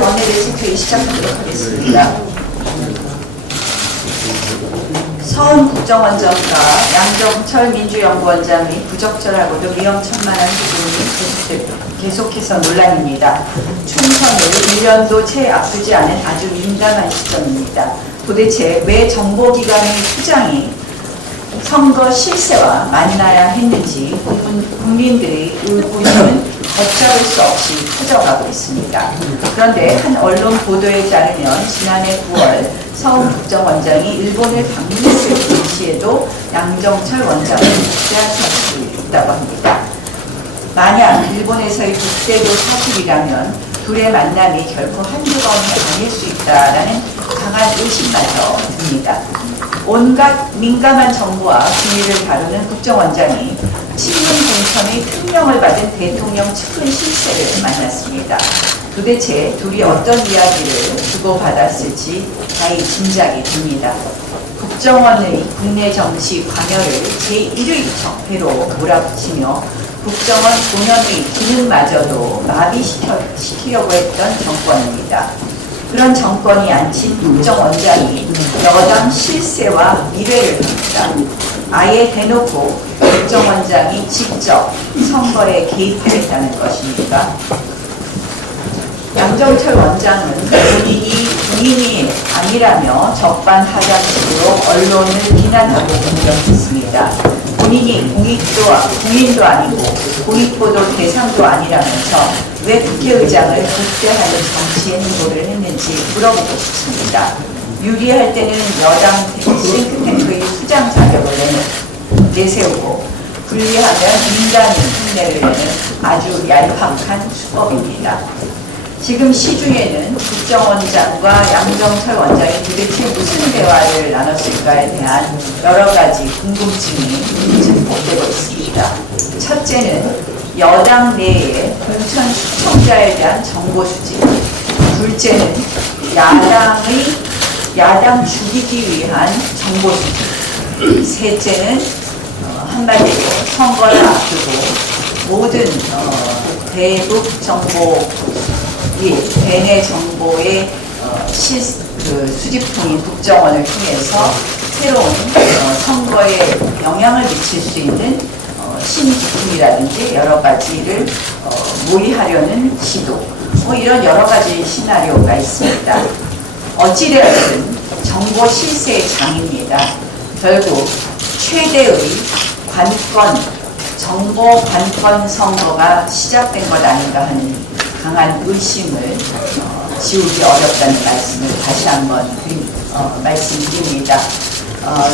원내대책회의 시작하도록 하겠습니다. 서훈 국정원장과 양정철 민주연구원장의 부적절하고도 위험천만한 행동이 계속해서 논란입니다. 총선을 1년도 채 앞두지 않은 아주 민감한 시점입니다. 도대체 왜 정보기관의 수장이 선거 실세와 만나야 했는지 국민들의 의구심은 걷잡을 수 없이 커져가고 있습니다. 그런데 한 언론 보도에 따르면 지난해 9월 서훈 국정원장이 일본을 방문했을 당시에도 양정철 원장을 복귀한 사실이 있다고 합니다. 만약 일본에서의 복대도 사실이라면 둘의 만남이 결코 한두 번이 아닐 수 있다라는 강한 의심마저 듭니다. 온갖 민감한 정보와 비밀을 다루는 국정원장이 친문 공천의 특명을 받은 대통령 측근 실세를 만났습니다. 도대체 둘이 어떤 이야기를 주고받았을지 다히 짐작이 됩니다. 국정원의 국내 정치 관여를 제1의 적폐로 몰아붙이며 국정원 본연의 기능마저도 마비시키려고 했던 정권입니다. 그런 정권이 앉힌 국정원장이 여당 실세와 미래를 합니다. 아예 대놓고 국정원장이 직접 선거에 개입하겠다는 것입니까? 양정철 원장은 본인이 공인이 아니라며 적반하장식으로 언론을 비난하고 공격했습니다. 본인이 공인도 아니고 공익보도 대상도 아니라면서 왜 국회의장을 국대하는 정치의 행보를 했는지 물어보고 싶습니다. 유리할 때는 여당 싱크탱크의 수장 자격을 내세우고 불리하면 민간인 흉내를 내는 아주 얄팍한 수법입니다. 지금 시중에는 국정원장과 양정철 원장이 도대체 무슨 대화를 나눴을까에 대한 여러 가지 궁금증이 증폭되고 있습니다. 첫째는 여당 내의 공천 시청자에 대한 정보 수집, 둘째는 야당 죽이기 위한 정보 수집, 셋째는 한마디로 선거를 앞두고 모든 대북 정보, 대내 정보의 수집통인 국정원을 통해서 새로운 선거에 영향을 미칠 수 있는 신기품이라든지 여러 가지를 모의하려는 시도, 이런 여러 가지 시나리오가 있습니다. 어찌되었든 정보 실세의 장입니다. 결국 최대의 정보 관권 선거가 시작된 것 아닌가 하는 강한 의심을 지우기 어렵다는 말씀을 다시 한번 말씀드립니다.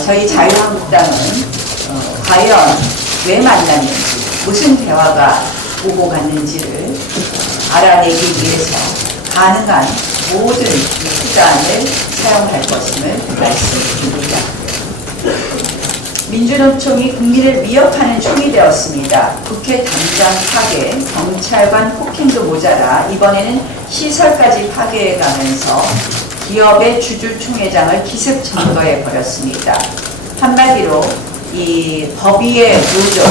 저희 자유한국당은 과연 왜 만났는지, 무슨 대화가 오고 갔는지를 알아내기 위해서 가능한 모든 수단을 사용할 것임을 말씀드립니다. 민주노총이 국민을 위협하는 총이 되었습니다. 국회 당장 파괴, 경찰관 폭행도 모자라 이번에는 시설까지 파괴해가면서 기업의 주주총회장을 기습 점거해버렸습니다. 한마디로 이 법위의 노조,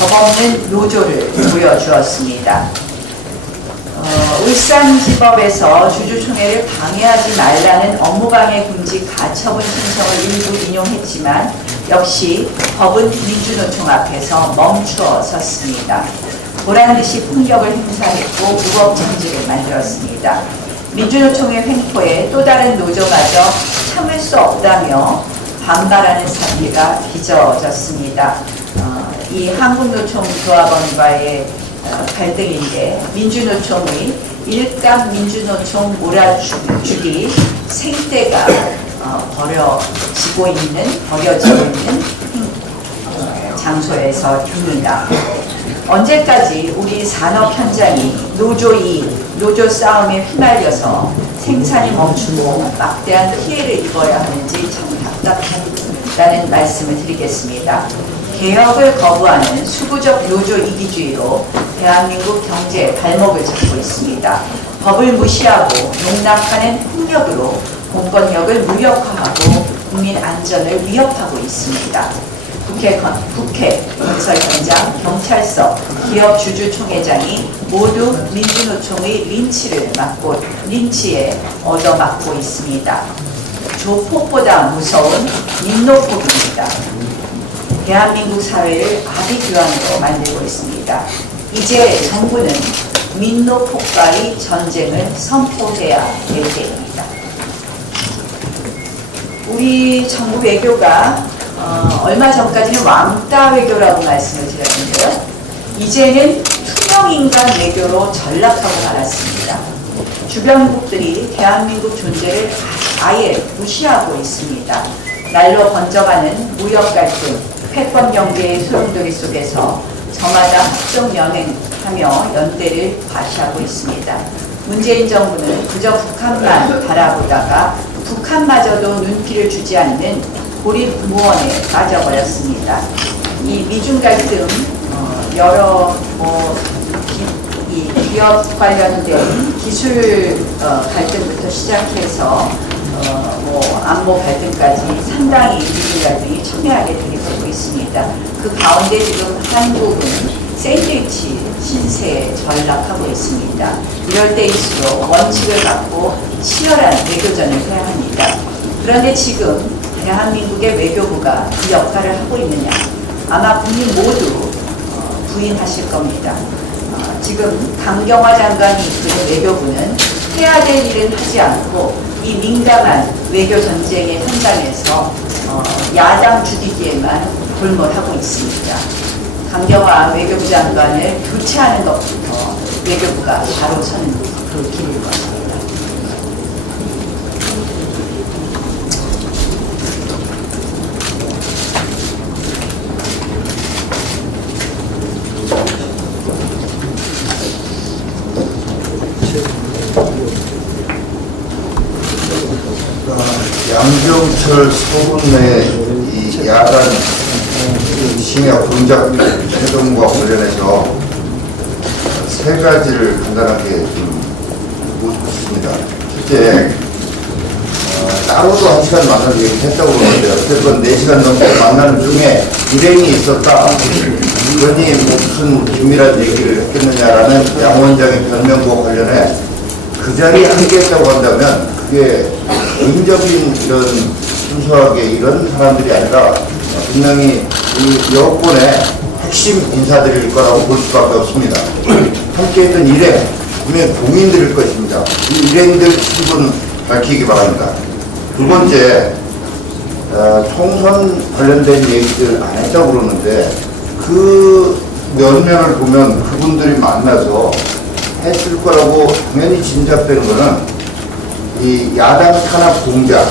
법 없는 노조를 보여주었습니다. 울산지법에서 주주총회를 방해하지 말라는 업무방해 금지 가처분 신청을 일부 인용했지만 역시 법은 민주노총 앞에서 멈추어 섰습니다. 보란듯이 폭력을 행사했고 무법정지를 만들었습니다. 민주노총의 횡포에 또 다른 노조마저 참을 수 없다며 반발하는 사태가 빚어졌습니다. 이 한국노총조합원과의 갈등인데 민주노총의 일감 민주노총 몰아주기 생태가 버려지고 있는 장소에서 있습니다. 언제까지 우리 산업 현장이 노조 싸움에 휘말려서 생산이 멈추고 막대한 피해를 입어야 하는지 참 답답하다는 말씀을 드리겠습니다. 개혁을 거부하는 수구적 노조 이기주의로 대한민국 경제에 발목을 잡고 있습니다. 법을 무시하고 농락하는 폭력으로 공권력을 무력화하고 국민 안전을 위협하고 있습니다. 국회, 건설 현장, 경찰서, 기업 주주총회장이 모두 민주노총의 린치에 얻어맞고 있습니다. 조폭보다 무서운 민노폭입니다. 대한민국 사회를 아비규환으로 만들고 있습니다. 이제 정부는 민노폭과의 전쟁을 선포해야 될 때입니다. 우리 정부 외교가 얼마 전까지는 왕따 외교라고 말씀을 드렸는데요. 이제는 투명인간 외교로 전락하고 말았습니다. 주변국들이 대한민국 존재를 아예 무시하고 있습니다. 날로 번져가는 무역 갈등, 패권 경제의 소용돌이 속에서 저마다 합종 연행하며 연대를 과시하고 있습니다. 문재인 정부는 그저 북한만 바라보다가 북한마저도 눈길을 주지 않는 고립무원에 빠져버렸습니다. 이 미중 갈등, 여러 이 기업 관련된 기술 갈등부터 시작해서 안보 갈등까지 상당히 미중 갈등이 첨예하게 들이대고 있습니다. 그 가운데 지금 한국은 샌드위치 신세에 전락하고 있습니다. 이럴 때일수록 원칙을 갖고 치열한 외교전을 해야 합니다. 그런데 지금 대한민국의 외교부가 그 역할을 하고 있느냐? 아마 국민 모두 부인하실 겁니다. 지금 강경화 장관이 이끄는 외교부는 해야 될 일은 하지 않고 이 민감한 외교 전쟁의 현장에서 야당 주디기에만 골몰하고 있습니다. 강경화 외교부 장관을 교체하는 것부터 외교부가 바로 서는 그 길일 것입니다. 양정철 소군의 이 야단 심야 공작 해동과 관련해서 세 가지를 간단하게 좀 묻고 싶습니다. 실제 따로도 1시간 만나서 얘기했다고 그러는데 어쨌든 4시간 넘게 만나는 중에 일행이 있었다. 그러니 무슨 긴밀한 얘기를 했겠느냐라는 양 원장의 변명과 관련해 그 자리에 함께했다고 한다면 그게 개인적인 이런 순수하게 이런 사람들이 아니라 분명히 이 여권의 핵심 인사들일 거라고 볼 수밖에 없습니다. 함께했던 일행, 분명히 공인들일 것입니다. 이 일행들 신분 밝히기 바랍니다. 두 번째, 총선 관련된 얘기들 안 했다고 그러는데 그 면면을 보면 그분들이 만나서 했을 거라고 당연히 짐작되는 거는 이 야당 탄압 공작,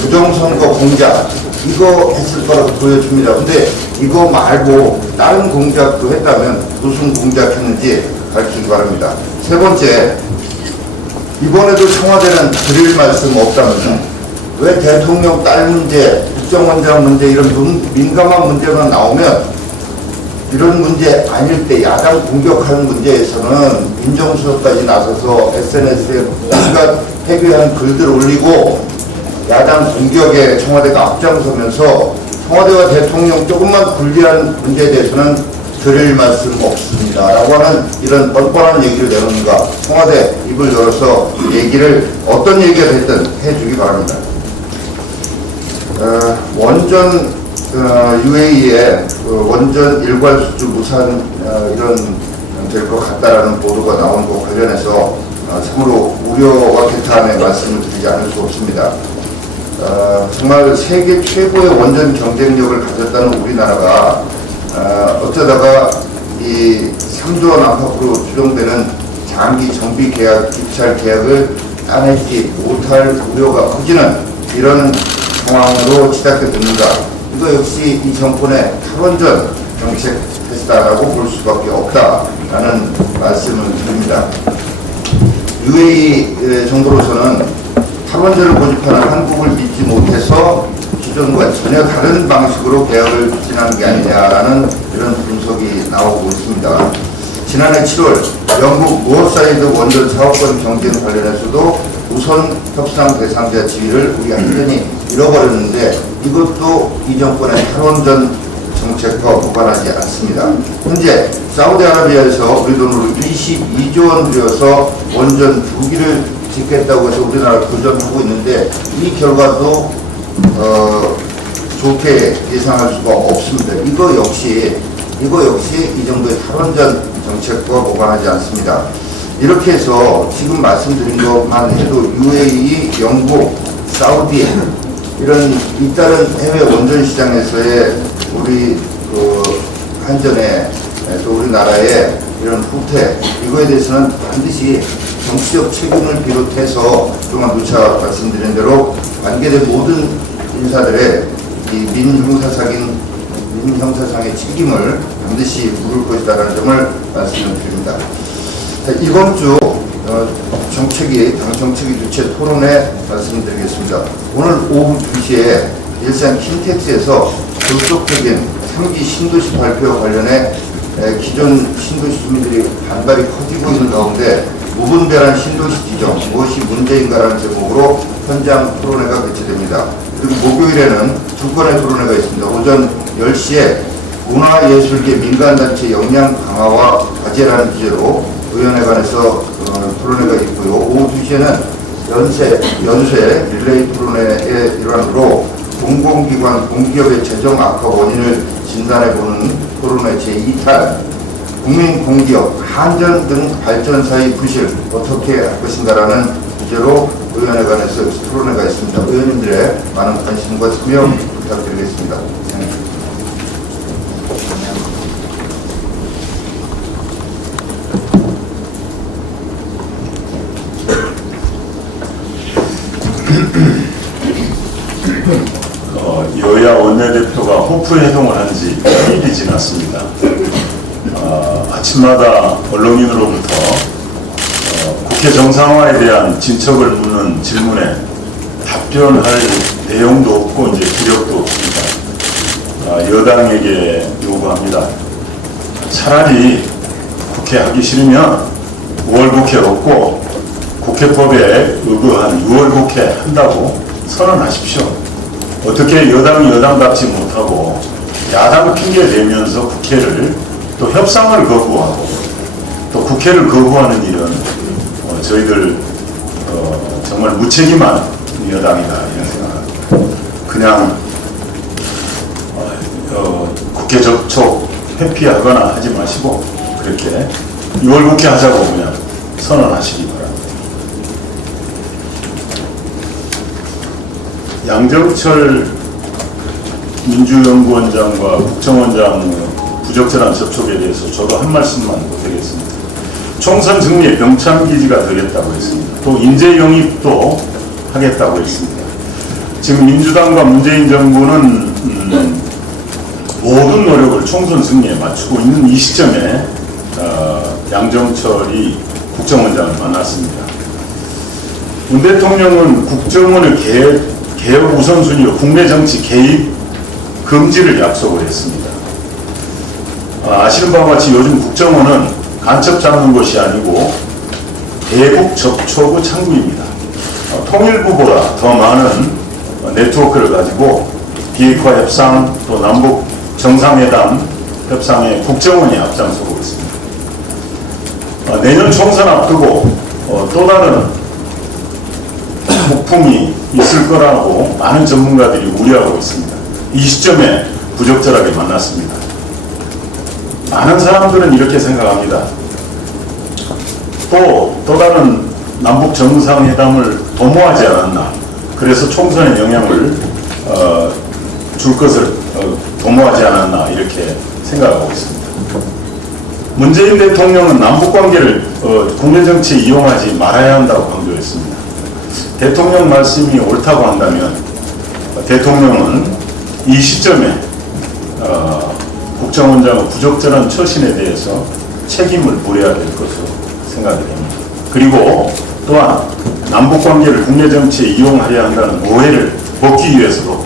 부정선거 공작 이거 했을 거라고 보여집니다. 근데 이거 말고 다른 공작도 했다면 무슨 공작했는지 밝히기 바랍니다. 세 번째, 이번에도 청와대는 드릴 말씀 없다면서 왜 대통령 딸 문제, 국정원장 문제 이런 민감한 문제만 나오면 이런 문제 아닐 때 야당 공격하는 문제에서는 민정수석까지 나서서 SNS에 온갖 해괴한 글들 올리고 야당 공격에 청와대가 앞장서면서 청와대와 대통령 조금만 불리한 문제에 대해서는 드릴 말씀 없습니다 라고 하는 이런 뻔뻔한 얘기를 내놓는가. 청와대 입을 열어서 얘기를 어떤 얘기가 됐든 해주기 바랍니다. 원전 UAE의 원전 일괄 수주 무산 이런 될 것 같다라는 보도가 나온 것 관련해서 참으로 우려와 개탄의 말씀을 드리지 않을 수 없습니다. 정말 세계 최고의 원전 경쟁력을 가졌다는 우리나라가 어쩌다가 이 3조 원 안팎으로 추정되는 장기 정비 계약, 입찰 계약을 따내지 못할 우려가 커지는 이런 상황으로 치닫게 됩니다. 이거 역시 이 정권의 탈원전 정책 탓이다라고 볼 수밖에 없다라는 말씀을 드립니다. UAE 정부로서는 탈원전을 고집하는 한국을 믿지 못해서 기존과 전혀 다른 방식으로 계약을 추진하는 게 아니냐라는 이런 분석이 나오고 있습니다. 지난해 7월 영국 모어사이드 원전 사업권 경쟁 관련해서도 우선 협상 대상자 지위를 우리 한전이 잃어버렸는데 이것도 이 정권의 탈원전 정책과 무관하지 않습니다. 현재 사우디아라비아에서 우리 돈으로 22조 원 들여서 원전 2기를 짓겠다고 해서 우리나라를 도전하고 있는데 이 결과도 좋게 예상할 수가 없습니다. 이거 역시 이 정도의 탈원전 정책과 무관하지 않습니다. 이렇게 해서 지금 말씀드린 것만 해도 UAE, 영국, 사우디 이런 잇따른 해외 원전 시장에서의 우리 한전의 또 우리나라의 이런 후퇴 이거에 대해서는 반드시 정치적 책임을 비롯해서 그동안 누차 말씀드린 대로 관계된 모든 인사들의 이 민형사상의 책임을 반드시 물을 것이다라는 점을 말씀을 드립니다. 이번 주 당 정책위 주최 토론회 말씀드리겠습니다. 오늘 오후 2시에 일산 킨텍스에서 본격적인 3기 신도시 발표와 관련해 기존 신도시 주민들이 반발이 커지고 있는 가운데 무분별한 신도시 지정, 무엇이 문제인가라는 제목으로 현장 토론회가 개최됩니다. 그리고 목요일에는 두 건의 토론회가 있습니다. 오전 10시에 문화예술계 민간단체 역량 강화와 과제라는 주제로 의원회관에서 토론회가 있고요. 오후 2시에는 연쇄 릴레이 토론회의 일환으로 공공기관, 공기업의 재정 악화 원인을 진단해보는 토론회 제2탈 국민공기업, 한전 등 발전사의 부실 어떻게 할 것인가라는 주제로 의원회관에서 토론회가 있습니다. 의원님들의 많은 관심과 참여 부탁드리겠습니다. 여야 원내대표가 호프 해동을 한 지 1일이 지났습니다. 아침마다 언론인으로부터 국회 정상화에 대한 진척을 묻는 질문에 답변할 내용도 없고 이제 기력도 없습니다. 여당에게 요구합니다. 차라리 국회 하기 싫으면 5월 국회 없고 국회법에 의거한 6월 국회 한다고 선언하십시오. 어떻게 여당이 여당답지 못하고 야당 핑계 대면서 국회를 또 협상을 거부하고 또 국회를 거부하는 일은 저희들 정말 무책임한 여당이다 이런 생각합니다. 그냥 국회 접촉 회피하거나 하지 마시고 그렇게 6월 국회 하자고 그냥 선언하시기 바랍니다. 양정철 민주연구원장과 국정원장 부적절한 접촉에 대해서 저도 한 말씀만 드리겠습니다. 총선 승리에 병참기지가 되겠다고 했습니다. 또 인재 영입도 하겠다고 했습니다. 지금 민주당과 문재인 정부는 모든 노력을 총선 승리에 맞추고 있는 이 시점에 양정철이 국정원장을 만났습니다. 문 대통령은 국정원을 개혁 우선순위로 국내 정치 개입 금지를 약속을 했습니다. 아시는 바와 같이 요즘 국정원은 간첩 잡는 것이 아니고 대북 접촉의 창구입니다. 통일부보다 더 많은 네트워크를 가지고 비핵화 협상 또 남북 정상회담 협상에 국정원이 앞장서고 있습니다. 내년 총선 앞두고 또 다른 폭풍이 있을 거라고 많은 전문가들이 우려하고 있습니다. 이 시점에 부적절하게 만났습니다. 많은 사람들은 이렇게 생각합니다. 또 다른 남북 정상회담을 도모하지 않았나. 그래서 총선에 영향을 줄 것을 도모하지 않았나 이렇게 생각하고 있습니다. 문재인 대통령은 남북관계를 국내 정치에 이용하지 말아야 한다고 강조했습니다. 대통령 말씀이 옳다고 한다면 대통령은 이 시점에 국정원장의 부적절한 처신에 대해서 책임을 물어야 될 것으로 생각이 됩니다. 그리고 또한 남북관계를 국내 정치에 이용하려 한다는 오해를 벗기 위해서도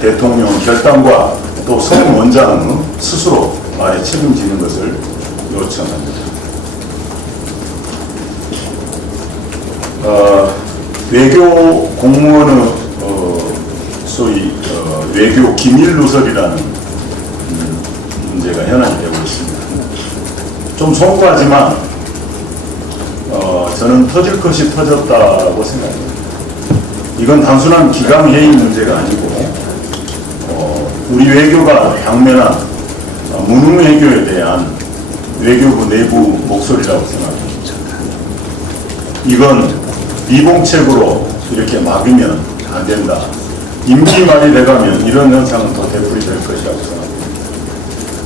대통령의 결단과 또 성 원장은 스스로 말에 책임지는 것을 요청합니다. 외교 공무원의 소위 외교 기밀 누설이라는 문제가 현안이 되고 있습니다. 좀 송구하지만 저는 터질 것이 터졌다고 생각합니다. 이건 단순한 기강회의 문제가 아니고 우리 외교가 당면한 무능외교에 대한 외교부 내부 목소리라고 생각합니다. 이건 미봉책으로 이렇게 막으면 안 된다. 임기 말이 돼가면 이런 현상은 더 되풀이될 것이라고 생각합니다.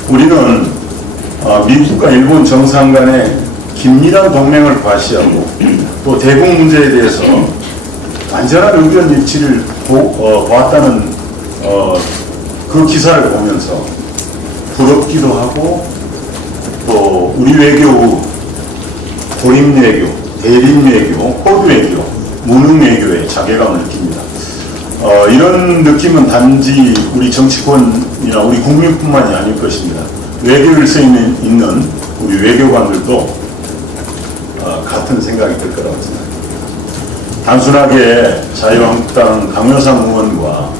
우리는 미국과 일본 정상 간의 긴밀한 동맹을 과시하고 또 대북 문제에 대해서 완전한 의견 일치를 보았다는 그 기사를 보면서 부럽기도 하고 또 우리 외교의 고립 외교, 대립 외교, 호주 외교, 무능 외교에 자괴감을 느낍니다. 이런 느낌은 단지 우리 정치권이나 우리 국민뿐만이 아닐 것입니다. 외교 일선에 있는 우리 외교관들도 같은 생각이 들 거라고 생각합니다. 단순하게 자유한국당 강효상 의원과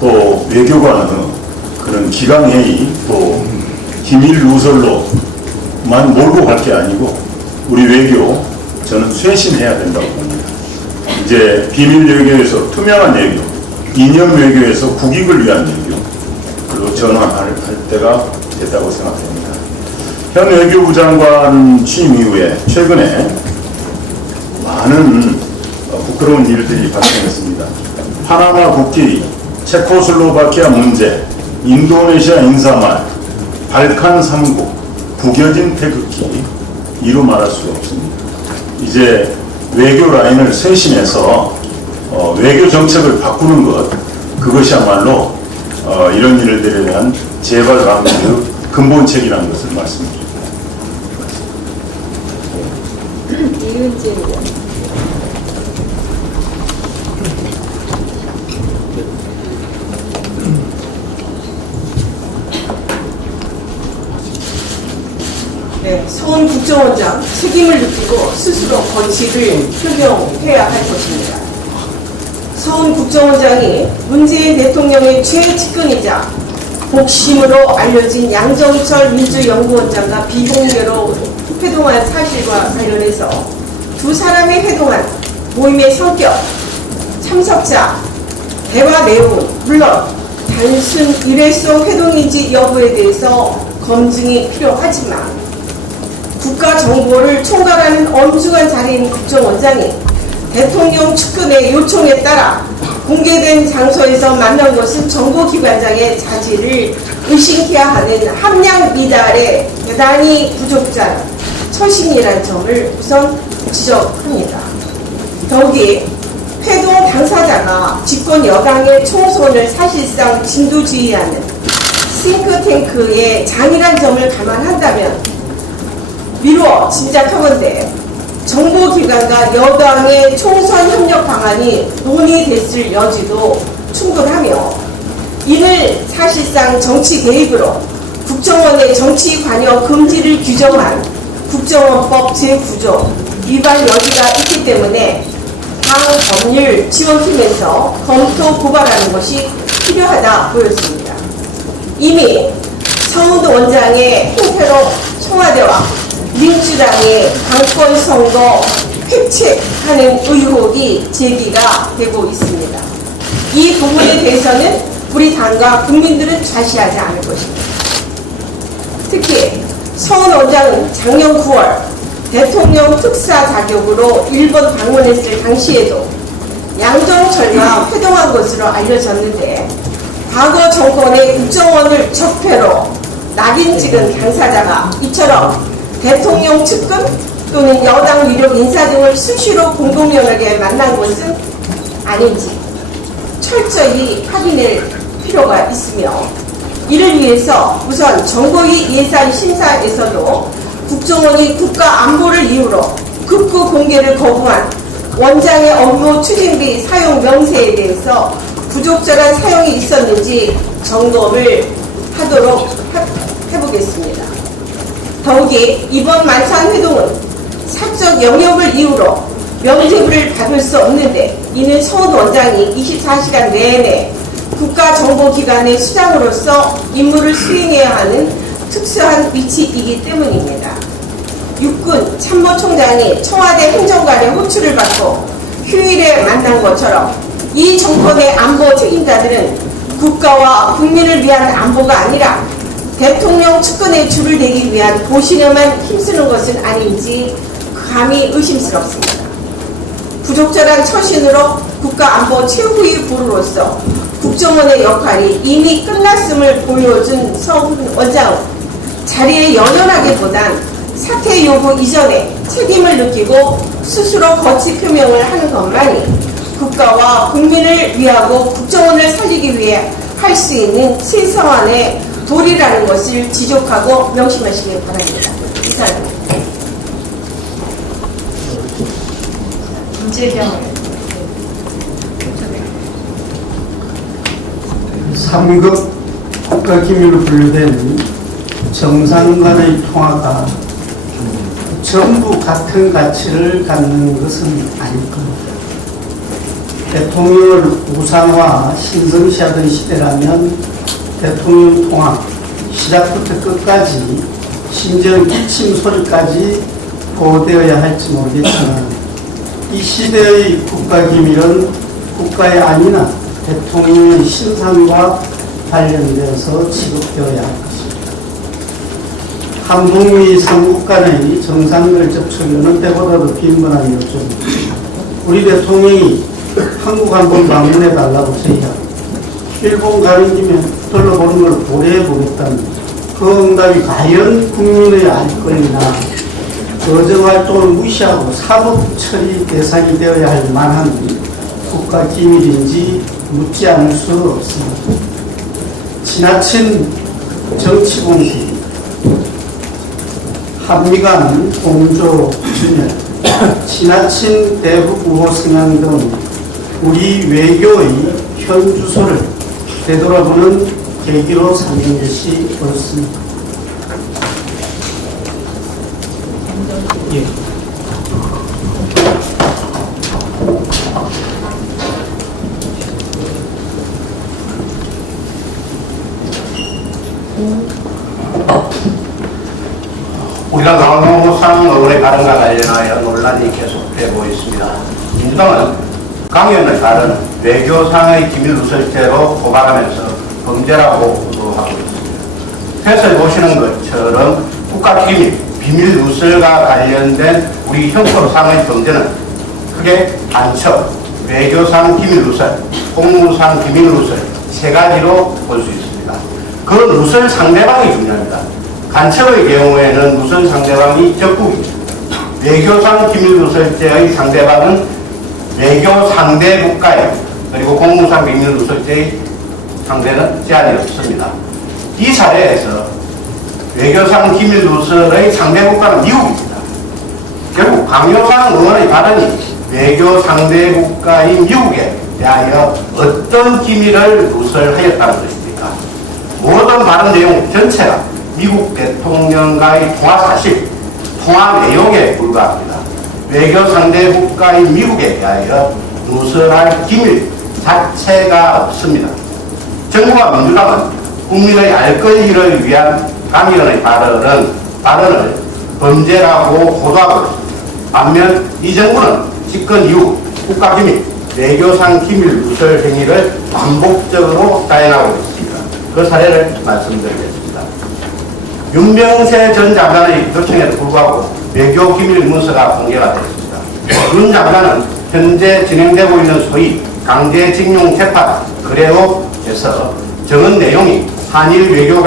또 외교관의 그런 기강회의 또 기밀 누설로만 몰고 갈 게 아니고 우리 외교 저는 쇄신해야 된다고 봅니다. 이제 비밀 외교에서 투명한 외교, 이념 외교에서 국익을 위한 외교, 그리고 전환할 때가 됐다고 생각합니다. 현 외교부 장관 취임 이후에 최근에 많은 부끄러운 일들이 발생했습니다. 파나마 국기, 체코슬로바키아 문제, 인도네시아 인사말, 발칸 3국, 구겨진 태극기, 이루 말할 수가 없습니다. 이제 외교 라인을 쇄신해서 외교 정책을 바꾸는 것, 그것이야말로 이런 일들에 대한 재발 방지의 근본책이라는 것을 말씀드립니다. 이은재 의원. 네, 서훈 국정원장 책임을 느끼고 스스로 거취를 표명해야 할 것입니다. 서훈 국정원장이 문재인 대통령의 최측근이자 복심으로 알려진 양정철 민주연구원장과 비공개로 회동한 사실과 관련해서 두 사람이 회동한 모임의 성격, 참석자, 대화 내용, 물론 단순 일회성 회동인지 여부에 대해서 검증이 필요하지만 국가정보를 총괄하는 엄중한 자리인 국정원장이 대통령 측근의 요청에 따라 공개된 장소에서 만난 것은 정보기관장의 자질을 의심케 하는 함량 미달에 대단히 부족한 처신이라는 점을 우선 지적합니다. 더욱이 회동 당사자가 집권 여당의 총선을 사실상 진두지휘하는 싱크탱크의 장이란 점을 감안한다면 미루어 짐작하건대 정보기관과 여당의 총선 협력 방안이 논의됐을 여지도 충분하며 이를 사실상 정치 개입으로 국정원의 정치 관여 금지를 규정한 국정원법 제9조 위반 여지가 있기 때문에 당 법률 지원팀에서 검토 고발하는 것이 필요하다 보였습니다. 이미 서훈 원장의 행태로 청와대와 민주당의 당권 선거 획책하는 의혹이 제기가 되고 있습니다. 이 부분에 대해서는 우리 당과 국민들은 좌시하지 않을 것입니다. 특히 서훈 원장은 작년 9월 대통령 특사 자격으로 일본 방문했을 당시에도 양정철과 회동한 것으로 알려졌는데, 과거 정권의 국정원을 적폐로 낙인 찍은 당사자가 이처럼 대통령 측근 또는 여당 유력 인사 등을 수시로 공동연하게 만난 것은 아닌지 철저히 확인할 필요가 있으며, 이를 위해서 우선 정보위 예산 심사에서도 국정원이 국가 안보를 이유로 극구 공개를 거부한 원장의 업무 추진비 사용 명세에 대해서 부적절한 사용이 있었는지 점검을 하도록 해보겠습니다. 더욱이 이번 만찬 회동은 사적 영역을 이유로 면죄부를 받을 수 없는데, 이는 서훈 원장이 24시간 내내 국가정보기관의 수장으로서 임무를 수행해야 하는 특수한 위치이기 때문입니다. 육군 참모총장이 청와대 행정관의 호출을 받고 휴일에 만난 것처럼 이 정권의 안보 책임자들은 국가와 국민을 위한 안보가 아니라 대통령 측근의 줄을 대기 위한 보시려만 힘쓰는 것은 아닌지 감히 의심스럽습니다. 부적절한 처신으로 국가안보 최후의 보루로서 국정원의 역할이 이미 끝났음을 보여준 서훈 원장은 자리에 연연하기보단 사퇴 요구 이전에 책임을 느끼고 스스로 거취 표명을 하는 것만이 국가와 국민을 위하고 국정원을 살리기 위해 할 수 있는 최소한의 도리라는 것을 지적하고 명심하시기 바랍니다. 이상입니다. 김재경 3급 국가기밀로 분류된 정상 간의 통화가 전부 같은 가치를 갖는 것은 아닐 겁니다. 대통령을 우상화, 신성시하던 시대라면 대통령 통화 시작부터 끝까지, 심지어 기침 소리까지 보호되어야 할지 모르겠지만, 이 시대의 국가기밀은 국가의 안위나 대통령의 신상과 관련되어서 지급되어야 할 것입니다. 한북미 삼국 간의 정상들 접촉이 어느 때보다도 빈번한 요즘, 우리 대통령이 한국 한번 방문해달라고 제의하고 일본 가는 김에 둘러보는 걸 고려해보겠다는 그 응답이 과연 국민의 알 권리나 여정활동을 무시하고 사법 처리 대상이 되어야 할 만한 국가기밀인지 묻지 않을 수 없습니다. 지나친 정치 공식, 한미 간 공조 균열, 지나친 대북 우호 성향 등 우리 외교의 현 주소를 되돌아보는 계기로 삼는 것이 옳습니다. 예. 우리가 노무상 의원의 발언과 관련하여 논란이 계속되고 있습니다. 민주당은 강연을 따른 외교상의 기밀 누설죄로 고발하면서 범죄라고 보도하고 있습니다. 패스에 보시는 것처럼 국가기밀, 비밀 누설과 관련된 우리 형법상의 범죄는 크게 간첩, 외교상 기밀 누설, 공무상 기밀 누설 세 가지로 볼 수 있습니다. 그 누설 상대방이 중요합니다. 간첩의 경우에는 누설 상대방이 적국입니다. 외교상 기밀 누설죄의 상대방은 외교 상대 국가입니다. 그리고 공무상 비밀 누설죄의 상대는 제한이 없습니다. 이 사례에서 외교상 기밀 누설의 상대 국가는 미국입니다. 결국 강효상 의원의 발언이 외교 상대 국가인 미국에 대하여 어떤 기밀을 누설하였다는 것입니까? 모든 발언 내용 전체가 미국 대통령과의 통화 사실, 통화 내용에 불과합니다. 외교 상대 국가인 미국에 대하여 누설할 기밀 자체가 없습니다. 정부와 민주당은 국민의 알 권리를 위한 강 의원의 발언을 범죄라고 호도하고 있습니다. 반면 이 정부는 집권 이후 국가기밀, 외교상 기밀 누설 행위를 반복적으로 자행하고 있습니다. 그 사례를 말씀드리겠습니다. 윤병세 전 장관의 요청에도 불구하고 외교 기밀 문서가 공개가 됐습니다. 윤 장관은 현재 진행되고 있는 소위 강제징용 재판 그레오에서 적은 내용이 한일 외교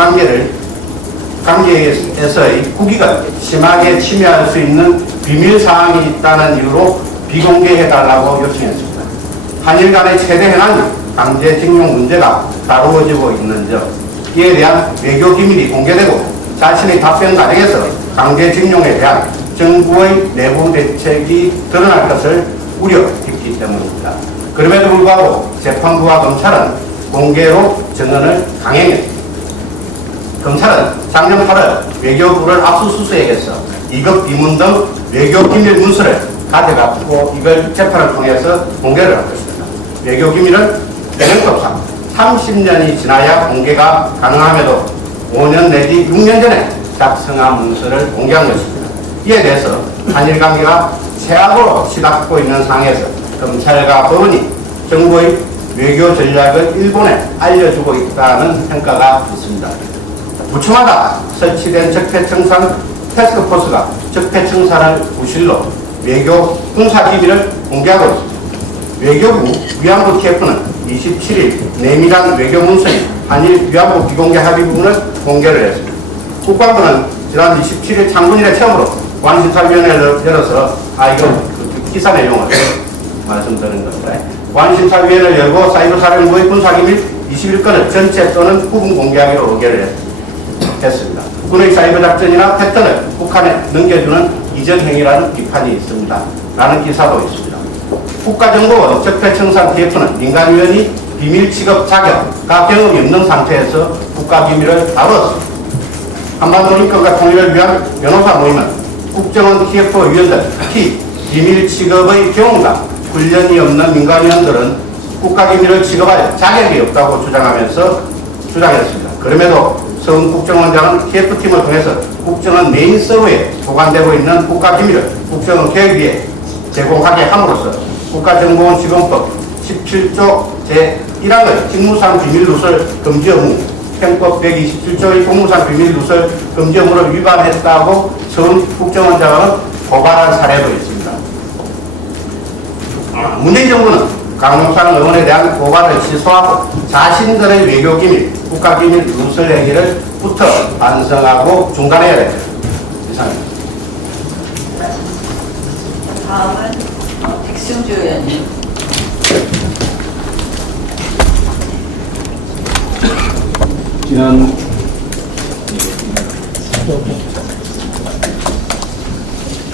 관계에서의 국익을 심하게 침해할 수 있는 비밀 사항이 있다는 이유로 비공개해달라고 요청했습니다. 한일 간의 최대 현안이 강제징용 문제가 다루어지고 있는 점, 이에 대한 외교 기밀이 공개되고 자신의 답변 과정에서 강제징용에 대한 정부의 내부 대책이 드러날 것을 우려했기 때문입니다. 그럼에도 불구하고 재판부와 검찰은 공개로 증언을 강행했습니다. 검찰은 작년 8월 외교부를 압수수색해서 2급 비문 등 외교 기밀 문서를 가져갔고 이걸 재판을 통해서 공개를 한 것입니다. 외교 기밀은 대명법상 30년이 지나야 공개가 가능함에도 5년 내지 6년 전에 작성한 문서를 공개한 것입니다. 이에 대해서 한일 관계가 최악으로 치닫고 있는 상황에서 검찰과 법원이 정부의 외교 전략을 일본에 알려주고 있다는 평가가 있습니다. 부처마다 설치된 적폐청산 태스크포스가 적폐청산을 구실로 외교 군사기밀을 공개하고 있습니다. 외교부 위안부 TF는 27일 내밀한 외교 문서인 한일 위안부 비공개 합의 부분을 공개를 했습니다. 국방부는 지난 27일 창군일에 처음으로 관심사위원회를 열어서 이거 기사 내용을 말씀드리는 겁니다. 관심사위원회를 열고 사이버사령부의 군사기밀 21건을 전체 또는 부분 공개하기로 의결을 했습니다. 군의 사이버 작전이나 패턴을 북한에 넘겨주는 이전 행위라는 비판이 있습니다. 라는 기사도 있습니다. 국가정보원 적폐청산 TF는 민간위원이 비밀 취급 자격과 경험이 없는 상태에서 국가기밀을 다루었습니다. 한반도 인권과 통일을 위한 변호사 모임은 국정원 TF 위원들, 특히 비밀 취급의 경험과 훈련이 없는 민간위원들은 국가기밀을 취급할 자격이 없다고 주장했습니다. 그럼에도 성 국정원장은 TF팀을 통해서 국정원 메인 서버에 보관되고 있는 국가기밀을 국정원 계획위에 제공하게 함으로써 국가정보원 직원법 17조 제1항의 직무상 비밀 누설 금지 의무, 형법 127조의 공무상 비밀 누설 금지 의무를 위반했다고 성 국정원장은 고발한 사례도 있습니다. 문재인 정부는 강용상 의원에 대한 고발을 취소하고 자신들의 외교기밀, 국가기밀 누설 행위를 부터 반성하고 중단해야 됩니다. 이상입니다. 다음은 백승주 의원님.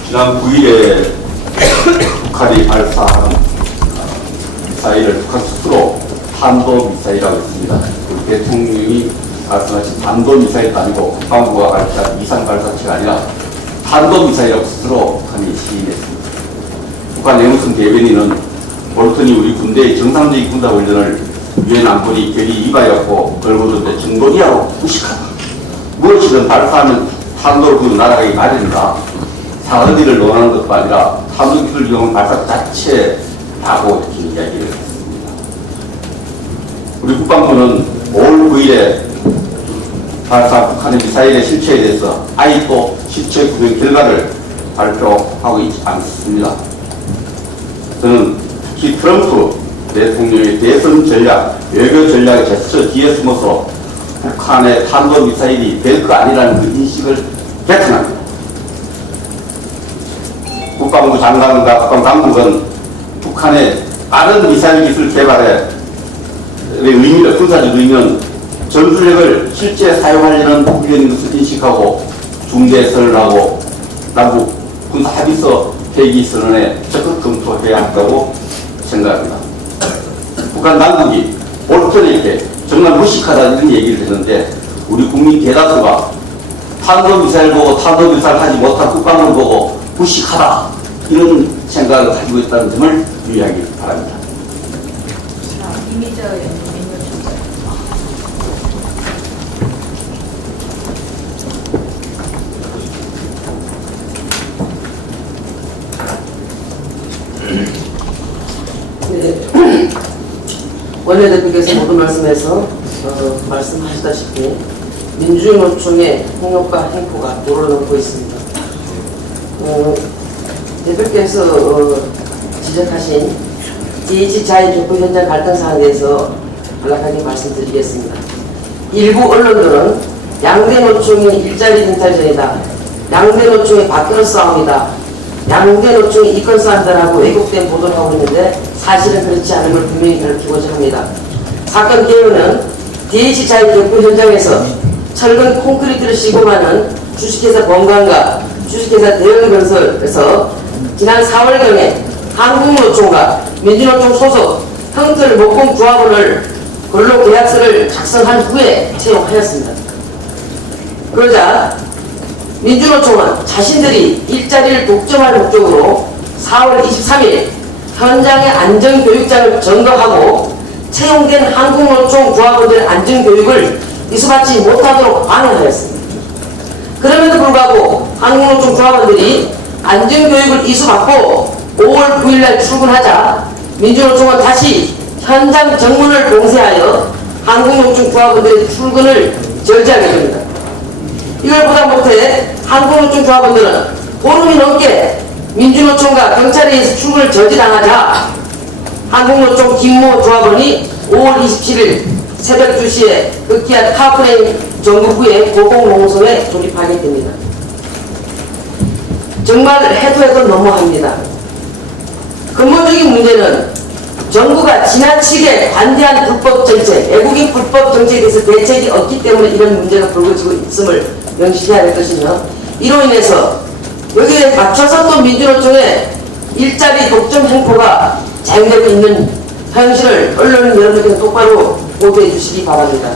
지난 9일에 북한이 발사한 미사일을 북한 스스로 탄도미사일이라고 했습니다. 대통령이 말씀하신 탄도미사일도 아니고 국방부가 발사한 이상 발사체가 아니라 탄도미사일이라고 스스로 북한이 시인했습니다. 북한 내무성 대변인은 볼턴이 우리 군대의 정상적인 군사훈련을 유엔 안보리 결의 이바해갖고 걸보던데 정도리하고 무식하다. 무엇이든 발사하면 탄도를 날아가기 마련이다. 사거리를 논하는 것도 아니라 탄도 기술 이용 발사 자체라고 이렇게 이야기를 했습니다. 우리 국방부는 5월 9일에 발사 북한의 미사일의 실체에 대해서 아직도 실체 구명 결과를 발표하고 있지 않습니다. 저는 특히 트럼프 대통령의 대선 전략, 외교 전략의 제스처 뒤에 숨어서 북한의 탄도미사일이 될 거 아니라는 그 인식을 개탄합니다. 국방부 장관과 국방당국은 북한의 빠른 미사일 기술 개발의 의미를, 군사적 의미는 전술력을 실제 사용하려는 훈련인 것을 인식하고 중대 선언하고 남북 군사 합의서 폐기 선언에 적극 검토해야 한다고 생각합니다. 북한 당국이 볼턴에게 정말 무식하다는 이런 얘기를 했는데 우리 국민 대다수가 탄도미사일 보고 탄도미사일 하지 못한 국방을 보고 무식하다 이런 생각을 가지고 있다는 점을 유의하기 바랍니다. 이미자 의원님 요청까지. 네. 원내대표께서 모든 말씀에서 말씀하시다시피 민주노총의 폭력과 행포가 도를 넘고 있습니다. 대표께서 지적하신 DH 자해 격부 현장 갈등 사안에 대해서 간략하게 말씀드리겠습니다. 일부 언론들은 양대 노총이 일자리 등탈 전이다, 양대 노총이 밖으로 싸움이다, 양대 노총이 이권 싸움이다라고 왜곡된 보도를 하고 있는데 사실은 그렇지 않은 걸 분명히 밝히고자 합니다. 사건 개요는 DH 자해 격부 현장에서 철근 콘크리트를 시공하는 주식회사 번강과 주식회사 대형건설에서 지난 4월경에 한국노총과 민주노총 소속 형틀 목공 조합원을 근로계약서를 작성한 후에 채용하였습니다. 그러자 민주노총은 자신들이 일자리를 독점할 목적으로 4월 23일 현장의 안전교육장을 점거하고 채용된 한국노총 조합원들의 안전교육을 이수받지 못하도록 방해하였습니다. 그럼에도 불구하고 한국노총 조합원들이 안전교육을 이수받고 5월 9일날 출근하자 민주노총은 다시 현장 정문을 봉쇄하여 한국노총 조합원들의 출근을 절제하게 됩니다. 이걸 보다 못해 한국노총 조합원들은 보름이 넘게 민주노총과 경찰에 의해서 출근을 저지당하자 한국노총 김모 조합원이 5월 27일 새벽 2시에 극기한 카프레인 정부부의 고공농성에 돌입하게 됩니다. 정말 해도 너무합니다. 근본적인 문제는 정부가 지나치게 관대한 불법 정책, 외국인 불법 정책에 대해서 대책이 없기 때문에 이런 문제가 불거지고 있음을 명시해야 할 것이며, 이로 인해서 여기에 맞춰서 또 민주노총의 일자리 독점 행포가 자행되고 있는 현실을 언론 여러분께서 똑바로 보도해 주시기 바랍니다.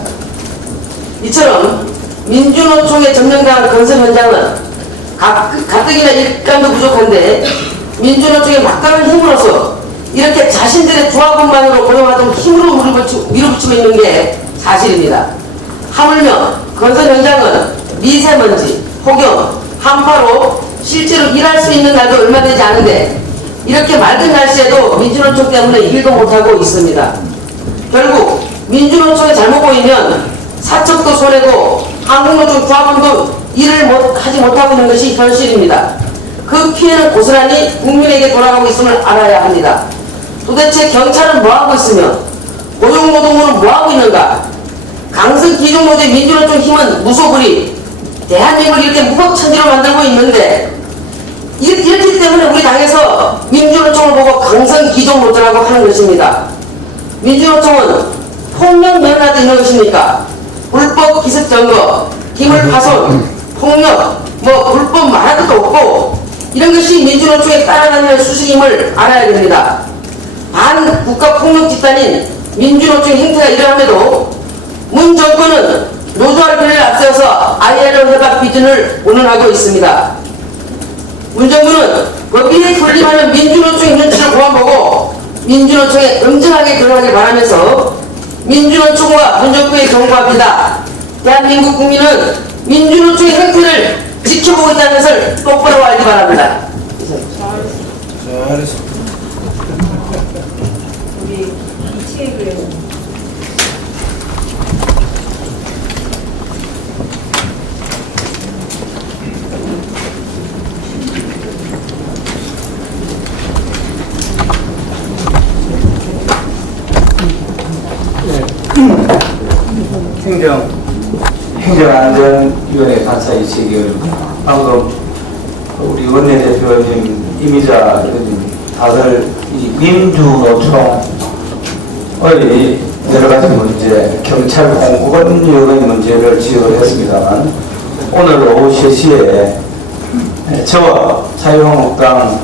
이처럼 민주노총의 점령당한 건설 현장은 가뜩이나 일감도 부족한데 민주노총의 막강한 힘으로서 이렇게 자신들의 조합원만으로 고용하던 힘으로 밀어붙이고 있는 게 사실입니다. 하물며 건설 현장은 미세먼지, 폭염, 한파로 실제로 일할 수 있는 날도 얼마 되지 않은데 이렇게 맑은 날씨에도 민주노총 때문에 일도 못하고 있습니다. 결국 민주노총이 잘못 보이면 사측도 손해고 한국노총 조합원도 일을 하지 못하고 있는 것이 현실입니다. 그 피해는 고스란히 국민에게 돌아가고 있음을 알아야 합니다. 도대체 경찰은 뭐하고 있으며 고용노동부는 뭐하고 있는가? 강성 기종노조의 민주노총 힘은 무소불위, 대한민국을 이렇게 무법천지로 만들고 있는데 이렇기 때문에 우리 당에서 민주노총을 보고 강성 기종노조라고 하는 것입니다. 민주노총은 폭력 면허도 있는 것입니까? 불법 기습점거, 기물파손, 폭력, 불법 말할 것도 없고 이런 것이 민주노총에 따라다니는 수식임을 알아야 됩니다. 반국가폭력 집단인 민주노총의 행태가 이러함에도 문 정권은 노조할 권리를 앞세워서 ILO 협약 비준을 운운하고 있습니다. 문 정부는 법인에 군림하는 민주노총의 눈치를 보아보고 민주노총에 엄정하게 결정하길 바라면서 민주노총과 문정부에 경고합니다. 대한민국 국민은 민주노총의 행태를 지켜보고 있다는 것을 똑바로 알기 바랍니다. 우리 이채규 행정안전위원회 간사 이채규입니다. 방금 우리 원내대표님, 이미자 의원님 다들 이 민주노총의 여러 가지 문제, 경찰 공무원 여러 문제를 지적을 했습니다만 오늘 오후 3시에 저와 자유한국당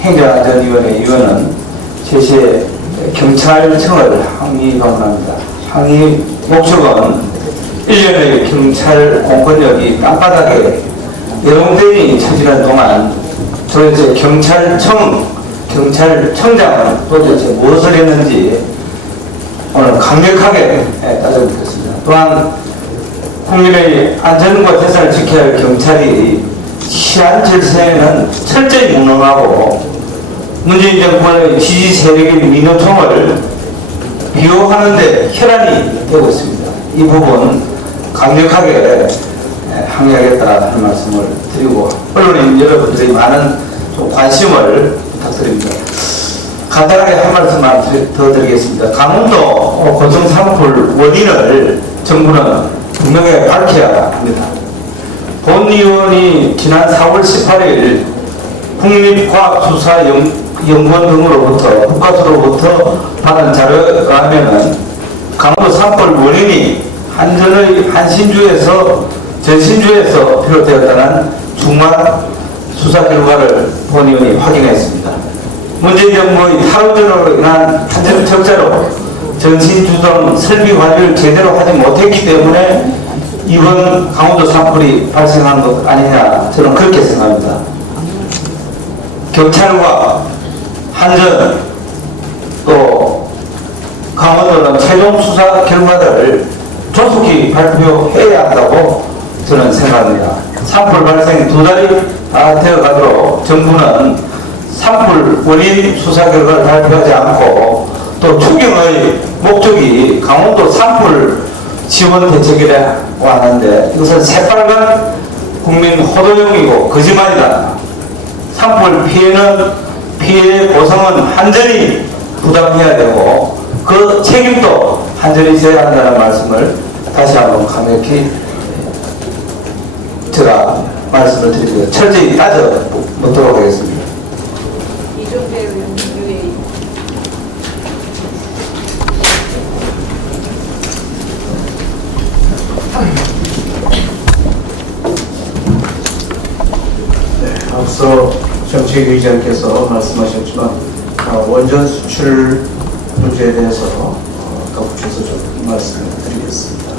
행정안전위원회 위원은 3시에 경찰청을 항의 방문합니다. 항의 목적은 1년의 경찰 공권력이 땅바닥에 여롱대이 처지는 동안 도대체 경찰청장은 도대체 무엇을 했는지 오늘 강력하게 따져보겠습니다. 또한 국민의 안전과 대사를 지켜야 할 경찰이 치안 질서에는 철저히 무능하고 문재인 정권의 지지 세력인 민노총을 비호하는 데 혈안이 되고 있습니다. 이 부분 강력하게 항의하겠다는 말씀을 드리고, 언론인 여러분들이 많은 좀 관심을 부탁드립니다. 간단하게 한 말씀만 더 드리겠습니다. 강원도 고성 산불 원인을 정부는 분명히 밝혀야 합니다. 본위원이 지난 4월 18일 국립과학수사연구원 등으로부터 국가수로부터 받은 자료에 의하면 강원도 산불 원인이 한전의 한신주에서 전신주에서 비롯되었다는 중간 수사 결과를 본위원이 확인했습니다. 문재인 정부의 탈원전으로 인한 한전 적자로 전신주 등 설비 관리를 제대로 하지 못했기 때문에 이번 강원도 산불이 발생한 것 아니냐, 저는 그렇게 생각합니다. 경찰과 한전 또 강원도는 최종 수사 결과를 조속히 발표해야 한다고 저는 생각합니다. 산불 발생 2달이 다 되어가도록 정부는 산불 원인 수사 결과를 발표하지 않고, 또 추경의 목적이 강원도 산불 지원 대책이라고 하는데 이것은 새빨간 국민 호도용이고 거짓말이다. 산불 피해 고성은 한전이 부담해야 되고 그 책임도 한전이 져야 한다는 말씀을 다시 한번 강력히 제가 말씀을 드리고 철저히 따져 묻도록 하겠습니다. 이종배 의원 UA. 앞서 정책의장께서 말씀하셨지만 원전 수출 문제에 대해서 덧붙여서 좀 말씀을 드리겠습니다.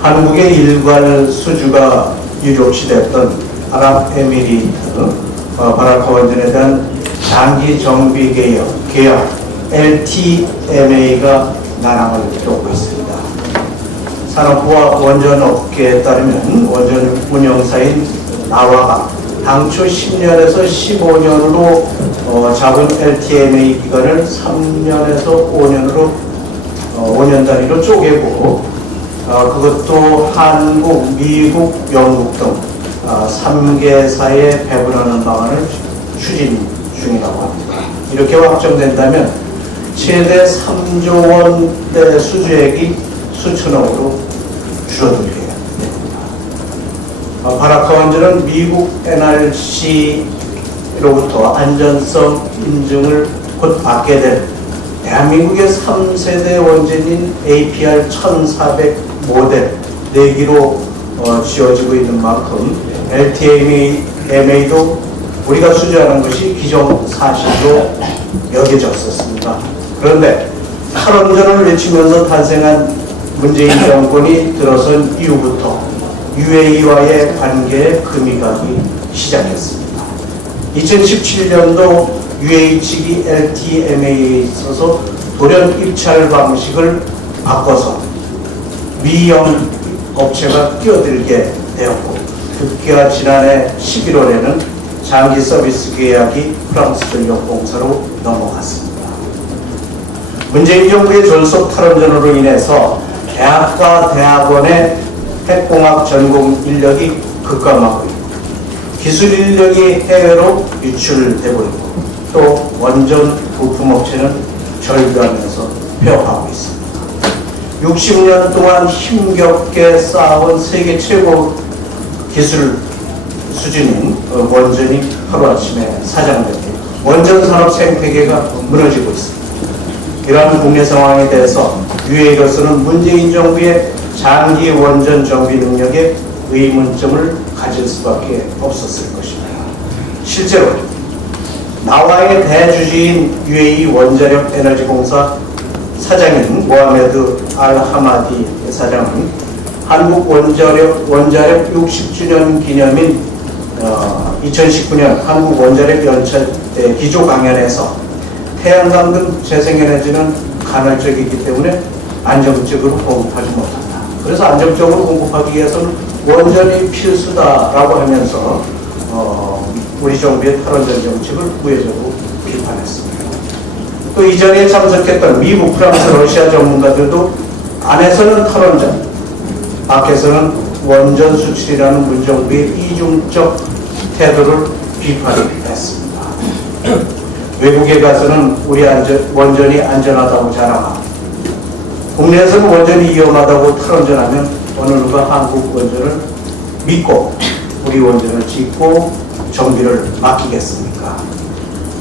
한국의 일괄 수주가 유력시됐던 아랍에미리트 바라카 원전에 대한 장기 정비 계약 LTMA가 난항을 겪고 있습니다. 산업부와 원전업계에 따르면 원전 운영사인 나와가 당초 10년에서 15년으로 잡은 LTMA 기간을 3년에서 5년 단위로 쪼개고 그것도 한국, 미국, 영국 등 3개사에 배분하는 방안을 추진 중이라고 합니다. 이렇게 확정된다면 최대 3조 원대 수주액이 수천억으로 줄어들게 됩니다. 바라카 원전은 미국 NRC로부터 안전성 인증을 곧 받게 될 대한민국의 3세대 원전인 APR 1400 모델 4기로 지어지고 있는 만큼 LTMA도 우리가 수주하는 것이 기존 사실로 여겨졌었습니다. 그런데 탈원전을 외치면서 탄생한 문재인 정권이 들어선 이후부터 UAE와의 관계에 금이 가기 시작했습니다. 2017년도 UAE 측이 LTMA에 있어서 돌연 입찰 방식을 바꿔서 미영 업체가 뛰어들게 되었고, 급기야 지난해 11월에는 장기 서비스 계약이 프랑스 전력공사로 넘어갔습니다. 문재인 정부의 졸속 탈원전으로 인해서 대학과 대학원의 핵공학 전공 인력이 급감하고 있고, 기술 인력이 해외로 유출되고 있고, 또 원전 부품업체는 절규하면서 폐업하고 있습니다. 60년 동안 힘겹게 쌓아온 세계 최고 기술 수준인 원전이 하루아침에 사장되고 원전 산업 생태계가 무너지고 있습니다. 이러한 국내 상황에 대해서 UAE로서는 문재인 정부의 장기 원전 정비 능력에 의문점을 가질 수밖에 없었을 것입니다. 실제로 나와의 대주주인 UAE 원자력 에너지 공사 사장인 모하메드 알 하마디 사장은 한국 원자력 60주년 기념인 2019년 한국 원자력 연찰 기조 강연에서 태양광 등 재생에너지는 간헐적이기 때문에 안정적으로 공급하지 못한다. 그래서 안정적으로 공급하기 위해서는 원전이 필수다라고 하면서 우리 정부의 탈원전 정책을 우회적으로 비판했습니다. 또 이전에 참석했던 미국, 프랑스, 러시아 전문가들도 안에서는 탈원전, 밖에서는 원전 수출이라는 문정부의 이중적 태도를 비판했습니다. 외국에 가서는 우리 원전이 안전하다고 자랑하고 국내에서는 원전이 위험하다고 탈원전하면 어느 누가 한국 원전을 믿고 우리 원전을 짓고 정비를 맡기겠습니까?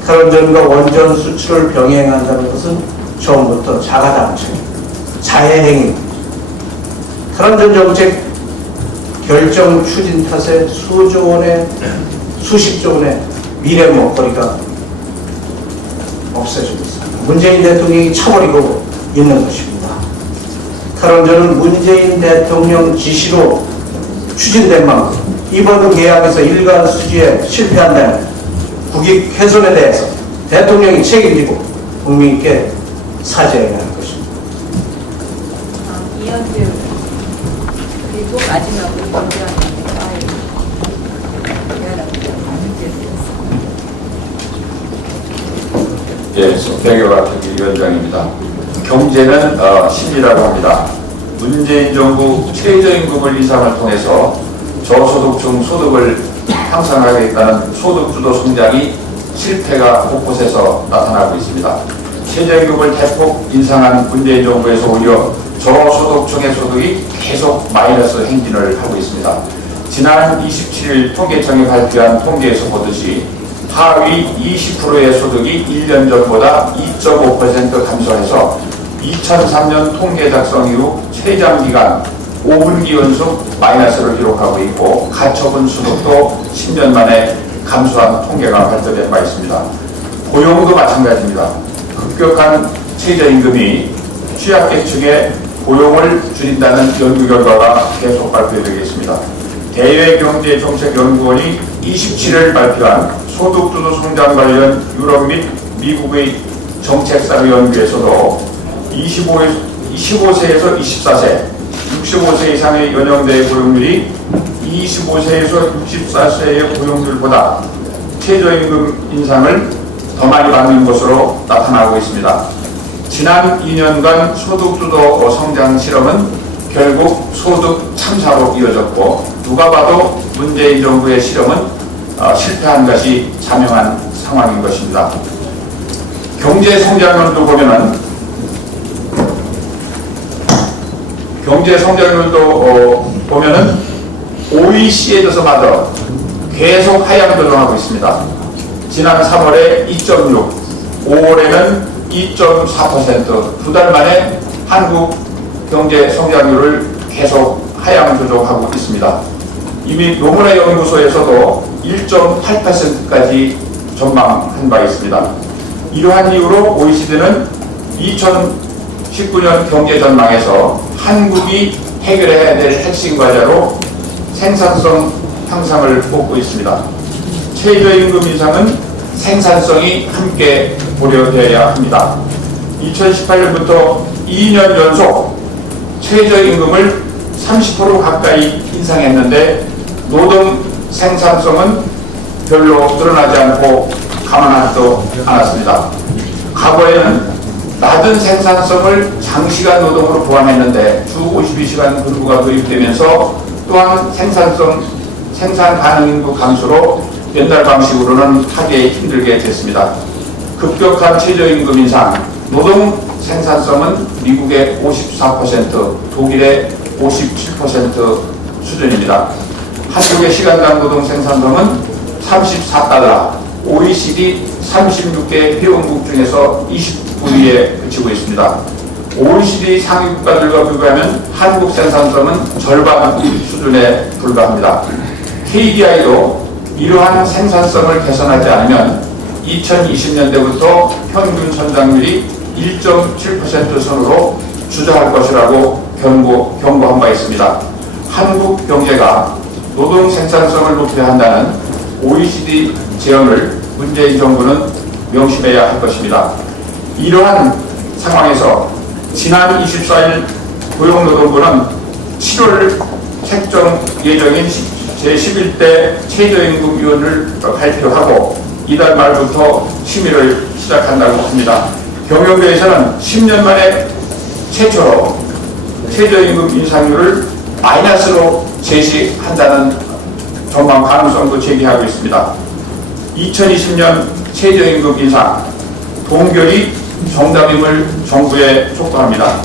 탈원전과 원전 수출을 병행한다는 것은 처음부터 자가당착, 자해행위, 탈원전 정책 결정 추진 탓에 수조 원의 수십조 원의 미래 먹거리가 없어지고 있습니다. 문재인 대통령이 쳐버리고 있는 것입니다. 탈원전은 문재인 대통령 지시로 추진된 만큼 이번 계약에서 일간 수주에 실패한다면 국익 훼손에 대해서 대통령이 책임지고 국민께 사죄해야 할 것입니다. 이현재 의원 그리고 마지막으로 권재환입니다. 예, 송태규 위원장입니다. 경제는 신이라고 합니다. 문재인 정부 최저임금을 인상을 통해서 저소득층 소득을 향상하겠다는 소득주도 성장이 실패가 곳곳에서 나타나고 있습니다. 최저임금을 대폭 인상한 문재인 정부에서 오히려 저소득층의 소득이 계속 마이너스 행진을 하고 있습니다. 지난 27일 통계청이 발표한 통계에서 보듯이 하위 20%의 소득이 1년 전보다 2.5% 감소해서 2003년 통계 작성 이후 최장기간 5분기 연속 마이너스를 기록하고 있고 가처분 수급도 10년 만에 감소한 통계가 발표된 바 있습니다. 고용도 마찬가지입니다. 급격한 최저임금이 취약계층의 고용을 줄인다는 연구 결과가 계속 발표되겠습니다. 대외경제정책연구원이 27일 발표한 소득주도 성장 관련 유럽 및 미국의 정책사료 연구에서도 25세에서 24세, 65세 이상의 연령대의 고용률이 25세에서 64세의 고용률보다 최저임금 인상을 더 많이 받는 것으로 나타나고 있습니다. 지난 2년간 소득주도 성장 실험은 결국 소득 참사로 이어졌고 누가 봐도 문재인 정부의 실험은 실패한 것이 자명한 상황인 것입니다. 경제 성장률도 보면은 OECD에서마저 계속 하향 조정하고 있습니다. 지난 3월에 2.6, 5월에는 2.4%, 두 달 만에 한국 경제 성장률을 계속 하향 조정하고 있습니다. 이미 노무라 연구소에서도 1.8%까지 전망한 바 있습니다. 이러한 이유로 OECD는 2019년 경제 전망에서 한국이 해결해야 될 핵심 과제로 생산성 향상을 꼽고 있습니다. 최저임금 인상은 생산성이 함께 고려되어야 합니다. 2018년부터 2년 연속 최저임금을 30% 가까이 인상했는데 노동 생산성은 별로 늘어나지 않고 감안하지도 않았습니다. 과거에는 낮은 생산성을 장시간 노동으로 보완했는데 주 52시간 근무가 도입되면서 또한 생산 가능 인구 감소로 옛날 방식으로는 하기 힘들게 됐습니다. 급격한 최저임금 인상, 노동 생산성은 미국의 54%, 독일의 57% 수준입니다. 한국의 시간당 노동 생산성은 34달러, OECD 36개 회원국 중에서 29위에 그치고 있습니다. OECD 상위 국가들과 비교하면 한국 생산성은 절반 수준에 불과합니다. KDI도 이러한 생산성을 개선하지 않으면 2020년대부터 평균 성장률이 1.7% 선으로 주저할 것이라고 경고한 바 있습니다. 한국 경제가 노동 생산성을 높여야 한다는 OECD 제언을 문재인 정부는 명심해야 할 것입니다. 이러한 상황에서 지난 24일 고용노동부는 7월 책정 예정인 제11대 최저임금위원회를 발표하고 이달 말부터 심의를 시작한다고 합니다. 경영부에서는 10년 만에 최초로 최저임금 인상률을 마이너스로 제시한다는 전망 가능성도 제기하고 있습니다. 2020년 최저임금 인상 동결이 정답임을 정부에 촉구합니다.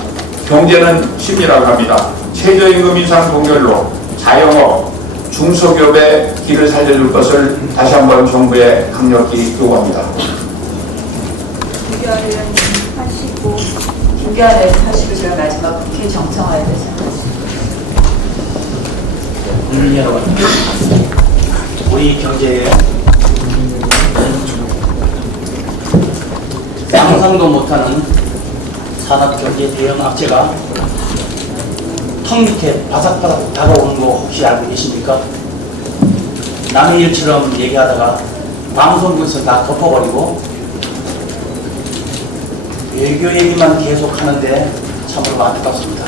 경제는 심리라고 합니다. 최저임금 인상 동결로 자영업, 중소기업의 길을 살려줄 것을 다시 한번 정부에 강력히 요구합니다. 의견을 하시고 의견을 하시고 제가 마지막 국회 정상화에 대해서 국민 여러분, 우리 경제에 상상도 못하는 산업경제 대형 악재가 턱 밑에 바삭바삭 다가오는 거 혹시 알고 계십니까? 남의 일처럼 얘기하다가 방송국에서 다 덮어버리고 외교 얘기만 계속 하는데 참으로 안타깝습니다.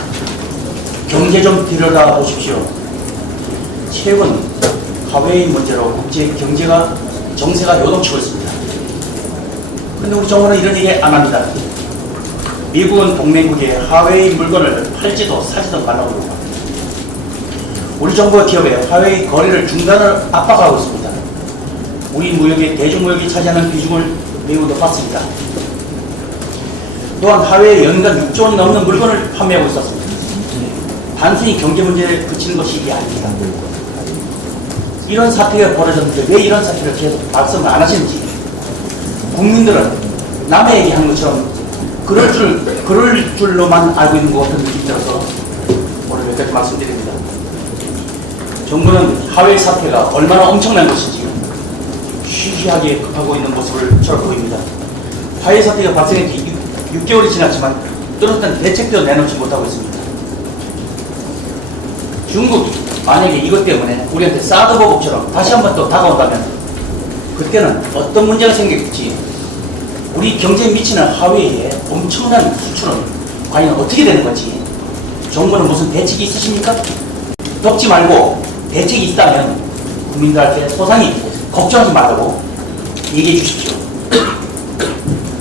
경제 좀 들여다 보십시오. 최근 하웨이 문제로 국제 경제가 정세가 요동치고 있습니다. 근데 우리 정부는 이런 얘기 안 합니다. 미국은 동맹국에 하웨이 물건을 팔지도 사지도 말라고 그러고 우리 정부가 기업에 하웨이 거래를 중단을 압박하고 있습니다. 우리 무역의 대중무역이 차지하는 비중을 매우 높았습니다. 또한 하웨이에 연간 6조 원이 넘는 물건을 판매하고 있었습니다. 단순히 경제 문제에 그치는 것이 이게 아닙니다. 이런 사태가 벌어졌는데 왜 이런 사태를 계속 말씀을 안 하시는지 국민들은 남의 얘기하는 것처럼 그럴 줄로만 알고 있는 것 같은 느낌이 들어서 오늘 여기까지 말씀드립니다. 정부는 하웨이 사태가 얼마나 엄청난 것인지 시시하게 급하고 있는 모습을 저를 보입니다. 하웨이 사태가 발생한 지 6개월이 지났지만 뚜렷한 대책도 내놓지 못하고 있습니다. 중국이 만약에 이것 때문에 우리한테 사드 보복처럼 다시 한번 또 다가온다면 그때는 어떤 문제가 생길지 우리 경제에 미치는 하웨이의 엄청난 수출은 과연 어떻게 되는 건지 정부는 무슨 대책이 있으십니까? 덮지 말고 대책이 있다면 국민들한테 소상히 걱정하지 말라고 얘기해 주십시오.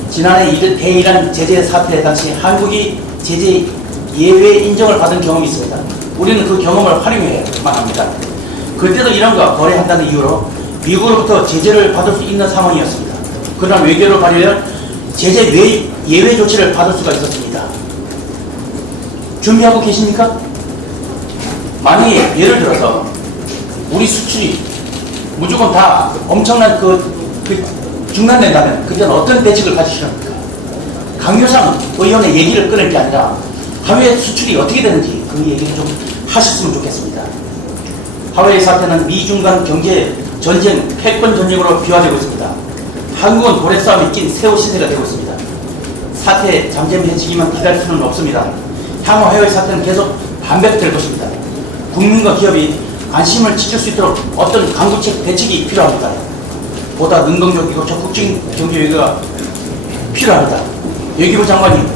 지난해 대이란 제재 사태 당시 한국이 제재 예외 인정을 받은 경험이 있습니다. 우리는 그 경험을 활용해야만 합니다. 그때도 이란과 거래한다는 이유로 미국으로부터 제재를 받을 수 있는 상황이었습니다. 그러나 외교를 발휘하면 제재 예외 조치를 받을 수가 있었습니다. 준비하고 계십니까? 만약에 예를 들어서 우리 수출이 무조건 다 엄청난 중단된다면 그때는 어떤 대책을 가지시렵니까? 강효상 의원의 얘기를 끊을 게 아니라 하웨이 수출이 어떻게 되는지 그 얘기를 좀 하셨으면 좋겠습니다. 하웨이 사태는 미중 간 경제 전쟁, 패권 전쟁으로 비화되고 있습니다. 한국은 고래 싸움이 낀 새우 시세가 되고 있습니다. 사태 잠잠 해지기만 기다릴 수는 없습니다. 향후 하웨이 사태는 계속 반복될 것입니다. 국민과 기업이 관심을 지킬 수 있도록 어떤 강구책 대책이 필요합니다. 보다 능동적이고 적극적인 경제 외교가 필요합니다. 외교부 장관님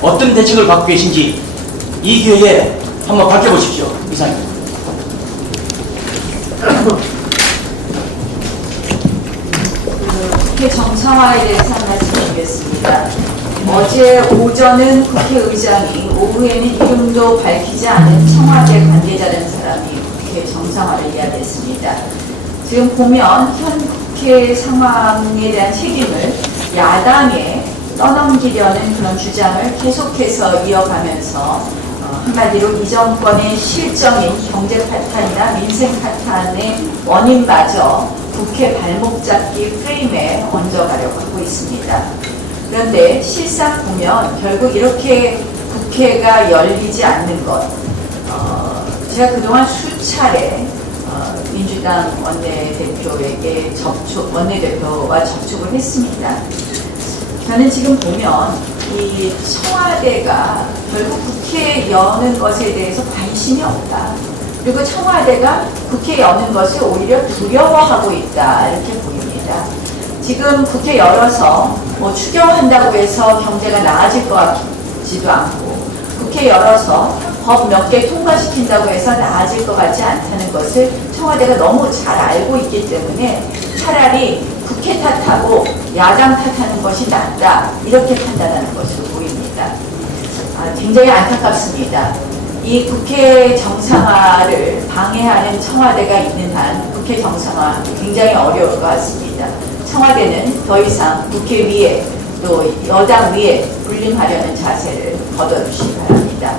어떤 대책을 갖고 계신지 이 기회에 한번 밝혀보십시오. 이상입니다. 국회 정상화에 대해서 말씀드리겠습니다. 어제 오전은 국회의장이 오후에는 이름도 밝히지 않은 청와대 관계자라는 사람이 국회 정상화를 이야기했습니다. 지금 보면 현 국회 상황에 대한 책임을 야당에 떠넘기려는 그런 주장을 계속해서 이어가면서 한마디로 이 정권의 실정인 경제 파탄이나 민생 파탄의 원인마저 국회 발목 잡기 프레임에 얹어가려고 하고 있습니다. 그런데 실상 보면 결국 이렇게 국회가 열리지 않는 것, 제가 그동안 수차례 민주당 원내대표에게 원내대표와 접촉을 했습니다. 저는 지금 보면 이 청와대가 결국 국회 여는 것에 대해서 관심이 없다. 그리고 청와대가 국회 여는 것을 오히려 두려워하고 있다. 이렇게 보입니다. 지금 국회 열어서 뭐 추경한다고 해서 경제가 나아질 것 같지도 않고 국회 열어서 법 몇 개 통과시킨다고 해서 나아질 것 같지 않다는 것을 청와대가 너무 잘 알고 있기 때문에 차라리 국회 탓하고 야당 탓하는 것이 낫다 이렇게 판단하는 것으로 보입니다. 굉장히 안타깝습니다. 이 국회 정상화를 방해하는 청와대가 있는 한 국회 정상화 굉장히 어려울 것 같습니다. 청와대는 더 이상 국회 위에 또 여당 위에 군림하려는 자세를 거둬주시기 바랍니다.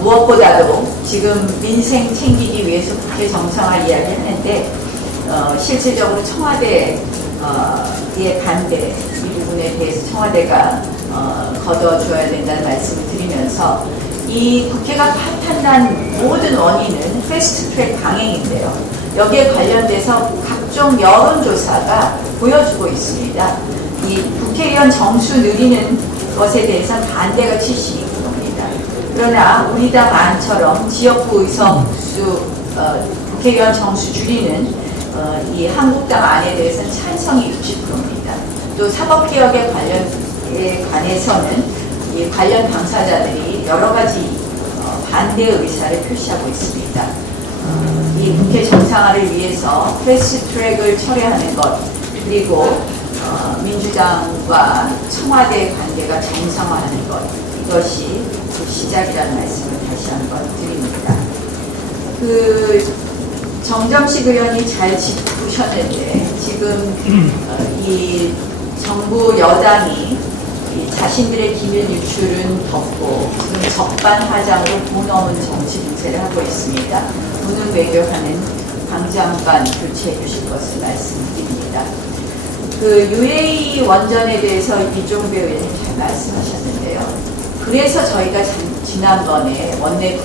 무엇보다도 지금 민생 챙기기 위해서 국회 정상화 이야기를 하는데 실질적으로 청와대의 반대 이 부분에 대해서 청와대가 걷어줘야 된다는 말씀을 드리면서 이 국회가 파탄난 모든 원인은 패스트트랙 강행인데요. 여기에 관련돼서 각종 여론조사가 보여주고 있습니다. 이 국회의원 정수 늘리는 것에 대해서는 반대가 72%입니다. 그러나 우리 당 안처럼 지역구 의석수 국회의원 정수 줄이는 이 한국당 안에 대해서는 찬성이 60%입니다. 또 사법개혁에 관해서는 이 관련 당사자들이 여러 가지 반대 의사를 표시하고 있습니다. 이 국회 정상화를 위해서 패스트트랙을 철회하는 것 그리고 민주당과 청와대 관계가 정상화하는 것 이것이 그 시작이라는 말씀을 다시 한번 드립니다. 정점식 의원이 잘 짚으셨는데 지금 이 정부 여당이 이 자신들의 기밀 유출은 덮고 지금 적반하장으로 돈 없는 정치 공세를 하고 있습니다. 돈을 외교하는 당장간 교체해 주실 것을 말씀드립니다. UAE 원전에 대해서 이종배 의원님 잘 말씀하셨는데요. 그래서 저희가 지난번에 원내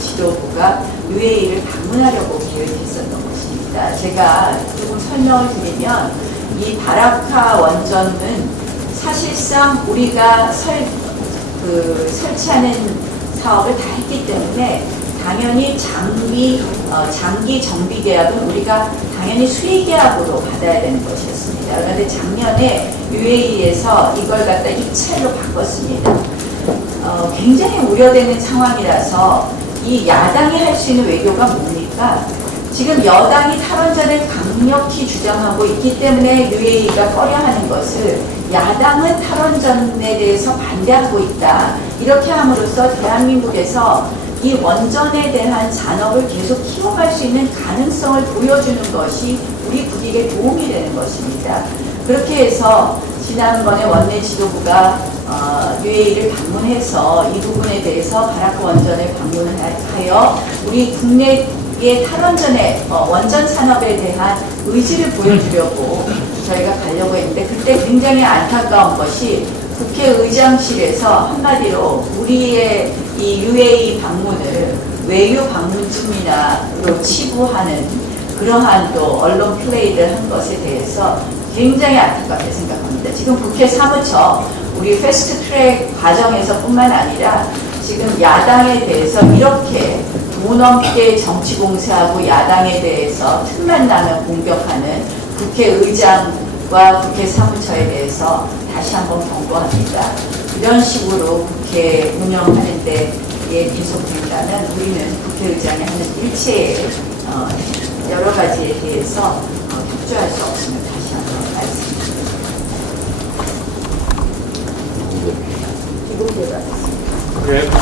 지도부가 UAE를 방문하려고 계획했었던 것입니다. 제가 조금 설명을 드리면 이 바라카 원전은 사실상 우리가 설치하는 사업을 다 했기 때문에 당연히 장기 정비 계약은 우리가 당연히 수의 계약으로 받아야 되는 것이었습니다. 그런데 작년에 UAE에서 이걸 갖다 입찰로 바꿨습니다. 굉장히 우려되는 상황이라서 이 야당이 할 수 있는 외교가 뭡니까? 지금 여당이 탈원전을 강력히 주장하고 있기 때문에 UAE가 꺼려하는 것을 야당은 탈원전에 대해서 반대하고 있다. 이렇게 함으로써 대한민국에서 이 원전에 대한 산업을 계속 키워갈 수 있는 가능성을 보여주는 것이 우리 국익에 도움이 되는 것입니다. 그렇게 해서 지난번에 원내 지도부가 UAE를 방문해서 이 부분에 대해서 바라카 원전을 방문하여 우리 국내의 탈원전의 원전 산업에 대한 의지를 보여주려고 저희가 가려고 했는데 그때 굉장히 안타까운 것이 국회의장실에서 한마디로 우리의 이 UAE 방문을 외유 방문쯤이나로 치부하는 그러한 또 언론 플레이를 한 것에 대해서 굉장히 안타깝게 생각합니다. 지금 국회 사무처 우리 패스트트랙 과정에서 뿐만 아니라 지금 야당에 대해서 이렇게 돈 없게 정치 공세하고 야당에 대해서 틈만 나면 공격하는 국회의장과 국회 사무처에 대해서 다시 한번 경고합니다. 이런 식으로 국회 운영하는데 계속된다면 우리는 국회의장이 하는 일체의 여러 가지에 대해서 협조할 수 없음을 다시 한번 말씀드립니다. 기본대로 하겠습니다.